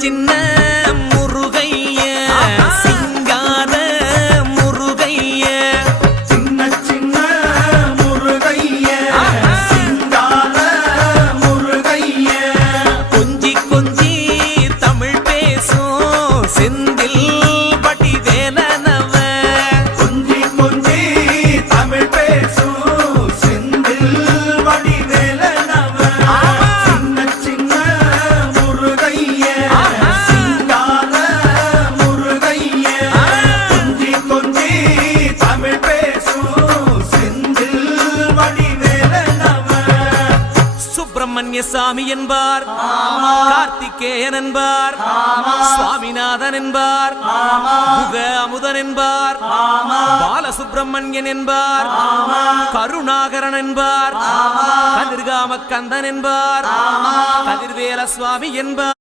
சின்ன முருகைய சிங்கார முருகைய சின்ன சின்ன முருகைய சிங்கார முருகைய கொஞ்சி கொஞ்சி தமிழ் பேசும் செந்தில் பட்டி வேலனவ கொஞ்சி கொஞ்சி தமிழ் பேசும் செந்தில் வடி வேலனவ சின்ன சின்ன முருகைய சிங்கார முருகைய கொஞ்சி கொஞ்சி தமிழ் பேசும் செந்தில் வடி வேலனவ சுப்பிரமணிய சாமி என்பார் கார்த்திகேயன் என்பார் சுவாமிநாதன் என்பார் முக அமுதன் என்பார் பாலசுப்பிரமணியன் என்பார் கருணாகரன் என்பார் கதிர்காம கந்தன் என்பார் கதிர்வேல சுவாமி என்பார்